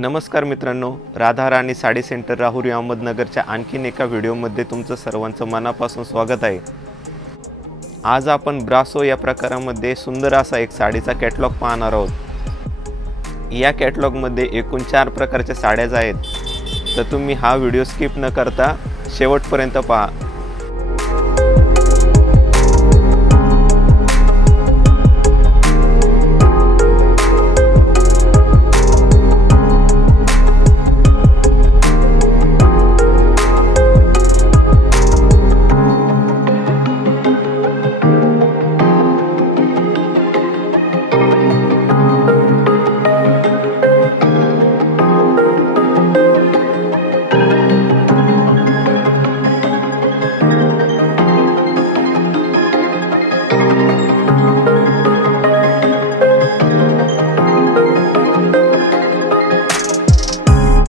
नमस्कार मित्रांनो, राधा राणी साडी सेंटर राहुरी अहमदनगरच्या आणखीन एका व्हिडिओमध्ये तुमचं सर्वांचं मनापासून स्वागत आहे। आज आपण ब्रासो या प्रकारामध्ये सुंदर असा एक साडीचा कॅटलॉग पाहणार आहोत। या कॅटलॉगमध्ये एकूण 4 प्रकारच्या साड्या आहेत, तर तुम्ही हा व्हिडिओ स्किप न करता शेवटपर्यंत पहा।